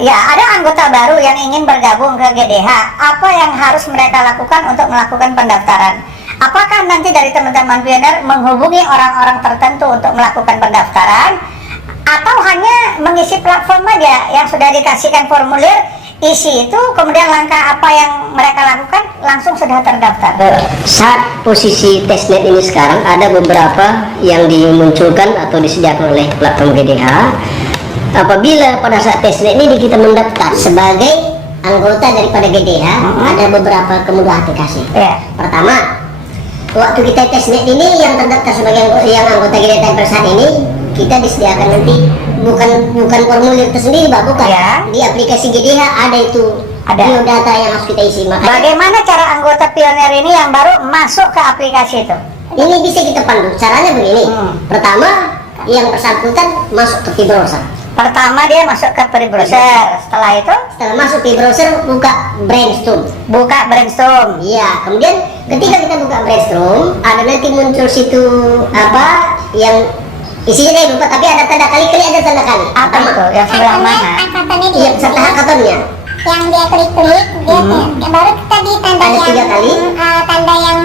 ya ada anggota baru yang ingin bergabung ke GDH, apa yang harus mereka lakukan untuk melakukan pendaftaran? Apakah nanti dari teman-teman pionir menghubungi orang-orang tertentu untuk melakukan pendaftaran, atau hanya mengisi platform aja yang sudah dikasihkan formulir, isi itu, kemudian langkah apa yang mereka lakukan langsung sudah terdaftar? Saat posisi testnet ini sekarang ada beberapa yang dimunculkan atau disediakan oleh platform GDH. Apabila pada saat testnet ini kita mendaftar sebagai anggota daripada GDH, ada beberapa kemudahan aplikasi. Pertama, waktu kita testnet ini yang terdaftar sebagai anggota GDH saat ini, kita disediakan nanti bukan formulir tersendiri, Mbak, bukan. Di aplikasi GDH ada biodata yang harus kita isi. Makanya, bagaimana cara anggota pionir ini yang baru masuk ke aplikasi itu? Ini bisa kita pandu. Caranya begini. Pertama, yang bersangkutan masuk ke browser. Pertama dia masuk ke browser. Setelah itu? Setelah masuk ke browser, buka Brainstorm. Buka Brainstorm. Iya. Kemudian ketika kita buka Brainstorm, ada nanti muncul situ apa yang isinya saya lupa, tapi ada tanda kali, ada tanda kali. Apa itu? Yang sebelah mana? Iya, serta hakatonnya. Yang dia klik-klik, dia baru kita di tanda ada yang 3 kali. Tanda yang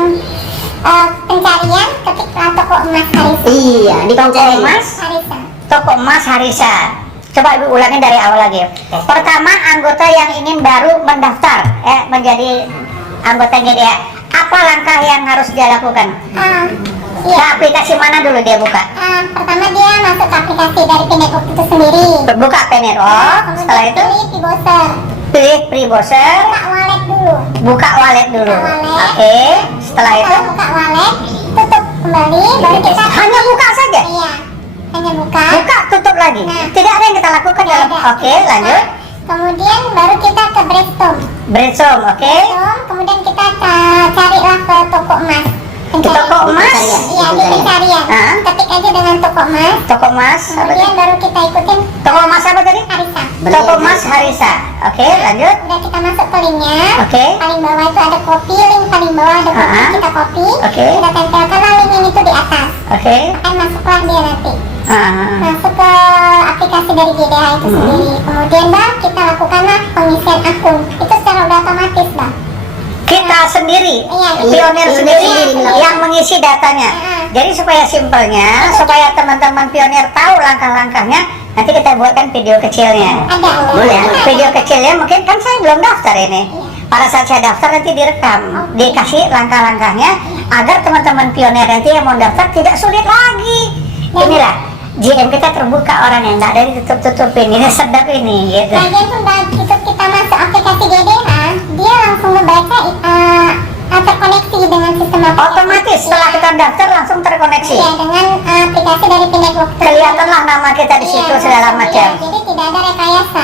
pencarian, ketiklah toko emas Harisa. Iya, di Toko emas Harisa. Toko emas Harisa. Coba ibu ulangin dari awal lagi. Pertama, anggota yang ingin baru mendaftar menjadi anggota GDH, apa langkah yang harus dia lakukan? Ke aplikasi mana dulu dia buka? Pertama dia masuk ke aplikasi dari Pinetwork itu sendiri. Buka Pinetwork, setelah itu pilih Pre-browser. Buka wallet dulu. Buka wallet dulu. Oke, setelah itu buka wallet, tutup kembali, baru kita hanya buka saja. Iya, hanya buka. Buka, tutup lagi. Tidak ada yang kita lakukan dalam. Oke, lanjut. Kemudian baru kita ke Brainstorm. Brainstorm, oke. Kemudian kita carilah ke toko emas. Toko emas? Iya, di pencarian. Ketik aja dengan toko emas. Toko emas. Kemudian baru kita ikutin Toko emas apa tadi? Harisa. Toko emas Harisa. Oke, lanjut. Udah kita masuk ke linknya. Oke. Paling bawah itu ada copy, link paling bawah ada copy, kita copy. Oke. Kita tempelkan link yang itu di atas. Oke. Masuklah dia nanti. Masuk ke aplikasi dari GDH itu sendiri. Kemudian bang, kita lakukanlah pengisian akun. Itu secara udah otomatis bang. Kita sendiri, Iya, pionir sendiri yang mengisi datanya. Jadi supaya simpelnya, supaya teman-teman pionir tahu langkah-langkahnya, nanti kita buatkan video kecilnya. Ada. Boleh. Video kecilnya mungkin kan saya belum daftar ini. Pada saat saya daftar nanti direkam, dikasih langkah-langkahnya agar teman-teman pionir nanti yang mau daftar tidak sulit lagi. Inilah GM kita terbuka orang yang nggak ada ditutup-tutupin. Ini sedap ini gitu. Lagian tuh begitu kita masuk aplikasi GDH, dia langsung membaca terkoneksi dengan sistem aplikasi. Otomatis setelah kita daftar langsung terkoneksi. Iya, dengan aplikasi dari Pinetwork. Kelihatanlah nama kita di situ segala macam. Jadi tidak ada rekayasa.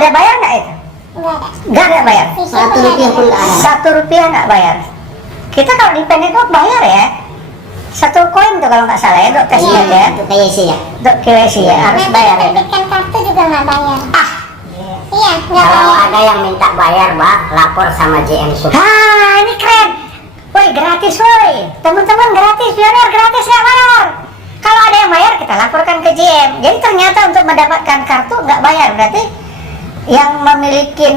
Ada bayar nggak itu? Enggak ada. Nggak ada bayar. Rp1 pun nggak ada. Rp1 nggak bayar. Kita kalau di Pinetwork bayar ya. 1 koin tuh kalau nggak salah ya, untuk tesnya ya. Untuk KYC ya. Untuk KYC ya, harus bayar ya. Terbitkan kartu juga nggak bayar. Iya, nggak Kalau bayar. ada yang minta bayar, Mbak, lapor sama JM Sub. Ini keren. Woi, gratis woi. Teman-teman gratis, pionir gratis nggak bayar. Kalau ada yang bayar kita laporkan ke GM. Jadi ternyata untuk mendapatkan kartu nggak bayar, berarti yang memiliki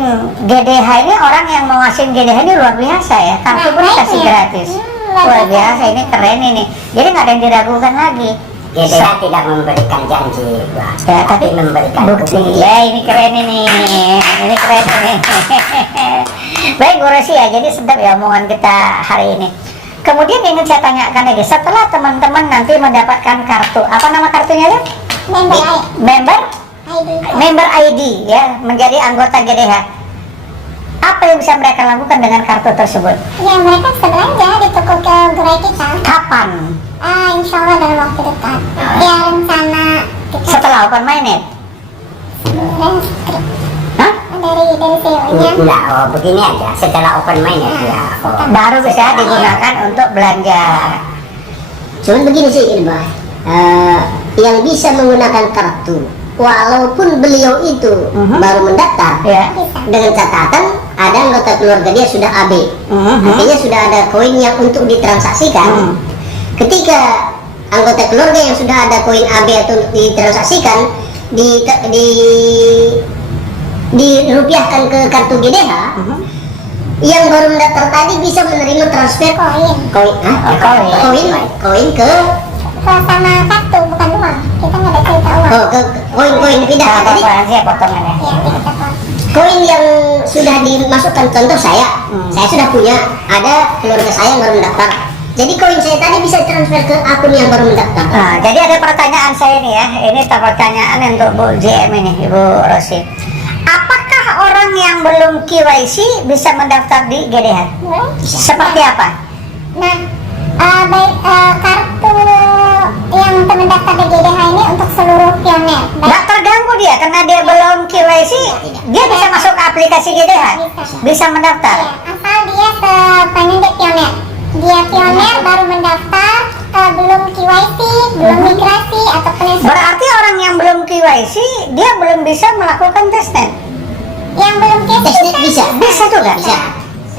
GDH ini, orang yang mau ngasih GDH ini luar biasa ya. Kartu pun dikasih gratis. Luar biasa, ini keren ini. Jadi nggak ada yang diragukan lagi. GDH tidak memberikan janji, Mbak, Ya, tapi memberikan bukti. Ya, ini keren ini. Ini keren ini. Baik Bu Rosi ya, jadi sedap ya omongan kita hari ini. Kemudian ingin saya tanyakan lagi, setelah teman-teman nanti mendapatkan kartu, apa nama kartunya ya? Member ID ya, menjadi anggota GDH. Apa yang bisa mereka lakukan dengan kartu tersebut? Ya, mereka bisa belanja di toko gerai kita. Kapan? Insya Allah dalam waktu dekat. Ya, rencana kita Setelah open minded? Hah? dari CEO-nya. Enggak, begini aja, setelah open mind ya. Baru bisa digunakan untuk belanja. Cuman begini sih, Mbak, yang bisa menggunakan kartu, walaupun beliau itu baru mendaftar, Ya. dengan catatan ada anggota keluarga dia sudah AB, artinya sudah ada koin yang untuk ditransaksikan. Ketika anggota keluarga yang sudah ada koin AB atau ditransaksikan, dirupiahkan ke kartu GDH, yang baru mendaftar tadi bisa menerima transfer koin ke sama kartu, bukan uang. Kita nggak ada cerita uang. ke koin pindah. Jadi potongannya. Iya, kita potong. koin yang sudah dimasukkan, contoh saya sudah punya, ada keluarga saya yang baru mendaftar. Jadi koin saya tadi bisa transfer ke akun yang baru mendaftar. Nah, jadi ada pertanyaan saya nih ya. Ini pertanyaan untuk Bu JM ini, Ibu Rosi. Apakah orang yang belum KYC bisa mendaftar di GDH? Seperti apa? Nah, baik kartu yang mendaftar di GDH ini untuk seluruh pioner. Nggak terganggu dia karena dia belum KYC, dia bisa masuk ke aplikasi GDH, bisa mendaftar. Ya, asal dia sepanjang pioner. Dia pioner baru mendaftar, belum KYC, belum migrasi atau penelitian. Berarti orang yang belum KYC dia belum bisa melakukan testnet. Yang belum Testnet bisa. Bisa juga. Bisa.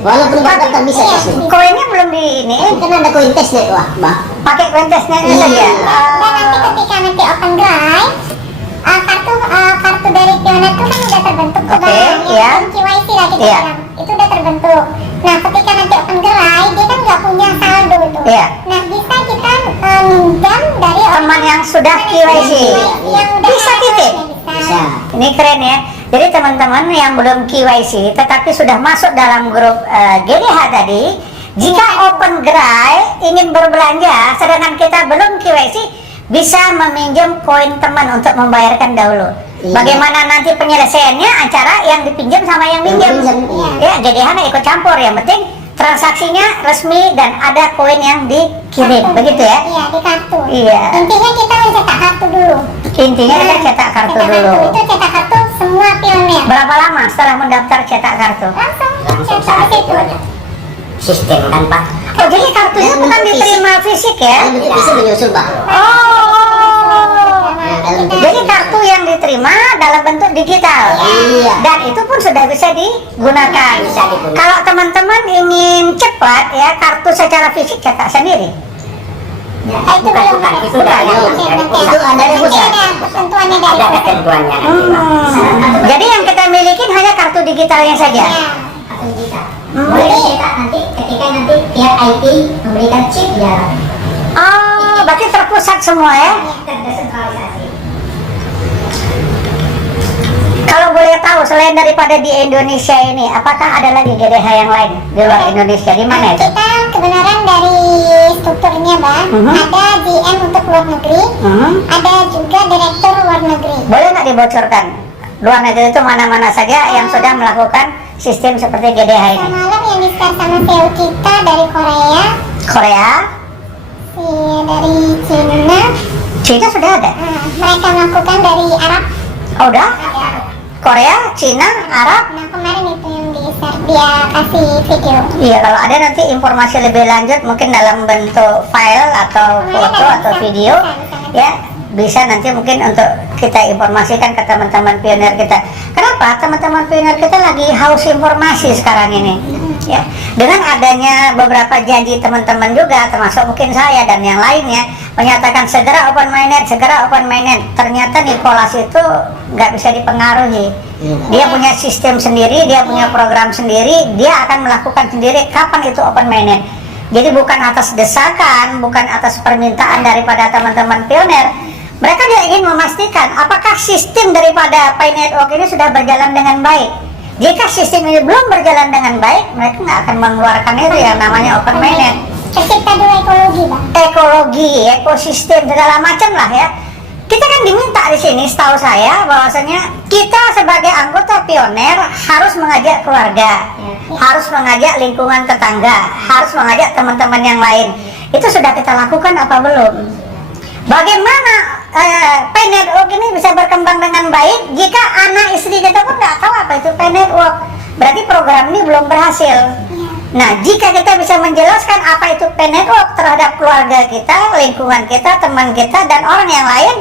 Walaupun daftar bisa Iya. testnet. Koinnya belum di ini, Kan ada koin testnet, Mbak. pakai koin testnetnya Iya. saja. Dan nanti ketika nanti open drive, kartu dari pioner itu kan udah terbentuk tuh, Oke, Bang. iya. Yang KYC lah kita Iya. bilang. Itu udah terbentuk. Nah, ketika nanti open drive, dia kan nggak punya saldo itu. Iya. Nah, bisa kita minjam dari Teman yang sudah KYC. yang udah Bisa titip. Bisa. Ini keren ya. Jadi teman-teman yang belum KYC tetapi sudah masuk dalam grup GDH tadi, jika open gerai ingin berbelanja sedangkan kita belum KYC, bisa meminjam koin teman untuk membayarkan dahulu. Iya. Bagaimana nanti penyelesaiannya antara yang dipinjam sama yang minjam. Yang pinjam, Ya, GDH nggak ikut campur, yang penting transaksinya resmi dan ada koin yang dikirim, begitu ya. Iya, di kartu. Iya. Intinya kita mencetak kartu dulu. Intinya kita cetak kartu Cetak dulu. Itu cetak kartu semua pioner. Berapa lama setelah mendaftar cetak kartu? Langsung cetak di situ. Sistem kan, Pak. Oh, jadi kartunya Dalam bukan bentuk diterima fisik ya? Kalau bentuk bisa menyusul, Pak. Oh, dalam bentuk jadi kartu yang diterima dalam bentuk digital. Iya. Dan itu pun sudah bisa digunakan. Bisa digunakan. Kalau teman-teman ingin cepat ya, kartu secara fisik cetak sendiri. Itu belum ada. itu udah ada. Itu ada di pusat. Ketentuannya dari Ada pusat. ketentuannya. Jadi yang kita milikin hanya kartu digitalnya saja. Ya. Boleh dicetak nanti ketika nanti pihak IT memberikan chip di dalam. Oh, berarti terpusat semua ya? Terdesentralisasi. Kalau boleh tahu, selain daripada di Indonesia ini, apakah ada lagi GDH yang lain di luar Indonesia? Di mana itu? Kita kebenaran dari strukturnya, Bang, ada GM untuk luar negeri, ada juga direktur luar negeri. Boleh nggak dibocorkan? Luar negeri itu mana-mana saja yang sudah melakukan sistem seperti GDH ini? Semalam yang di-share sama CEO kita dari Korea, Korea, dari Cina, Cina sudah ada. mereka melakukan dari Arab. Oh, udah? Ada. Korea, Cina, Arab. Nah, kemarin itu yang di-share, dia kasih video. Iya, kalau ada nanti informasi lebih lanjut mungkin dalam bentuk file atau foto atau video, ya bisa nanti mungkin untuk kita informasikan ke teman-teman pioner kita. Kenapa? Teman-teman pioner kita lagi haus informasi sekarang ini. Ya, dengan adanya beberapa janji teman-teman juga, termasuk mungkin saya dan yang lainnya, menyatakan segera open mainnet, segera open mainnet. Ternyata Nicholas itu nggak bisa dipengaruhi. Dia punya sistem sendiri, dia punya program sendiri, dia akan melakukan sendiri kapan itu open mainnet. Jadi bukan atas desakan, bukan atas permintaan daripada teman-teman pioner. Mereka dia ingin memastikan apakah sistem daripada Pi Network ini sudah berjalan dengan baik. Jika sistem ini belum berjalan dengan baik, mereka nggak akan mengeluarkan itu yang namanya open mainnet. Tercipta dua ekologi, Bang. Ekologi, ekosistem segala macam lah ya. Kita kan diminta di sini, setahu saya bahwasanya kita sebagai anggota pioner harus mengajak keluarga, harus mengajak lingkungan tetangga, harus mengajak teman-teman yang lain. Itu sudah kita lakukan apa belum? Bagaimana Pi Network ini bisa berkembang dengan baik jika anak istri kita pun nggak tahu apa itu Pi Network? Berarti program ini belum berhasil. Nah, jika kita bisa menjelaskan apa itu Pi Network terhadap keluarga kita, lingkungan kita, teman kita, dan orang yang lain,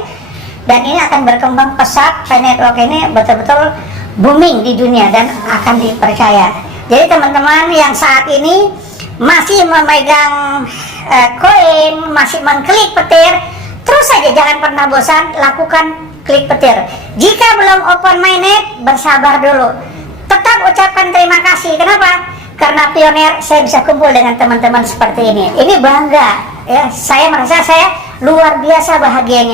dan ini akan berkembang pesat. Pi Network ini betul-betul booming di dunia dan akan dipercaya. Jadi teman-teman yang saat ini masih memegang koin, masih mengklik petir, terus saja jangan pernah bosan lakukan klik petir. Jika belum open minded, bersabar dulu. Tetap ucapkan terima kasih. Kenapa? Karena pionir saya bisa kumpul dengan teman-teman seperti ini. Ini bangga ya. Saya merasa saya luar biasa bahagianya.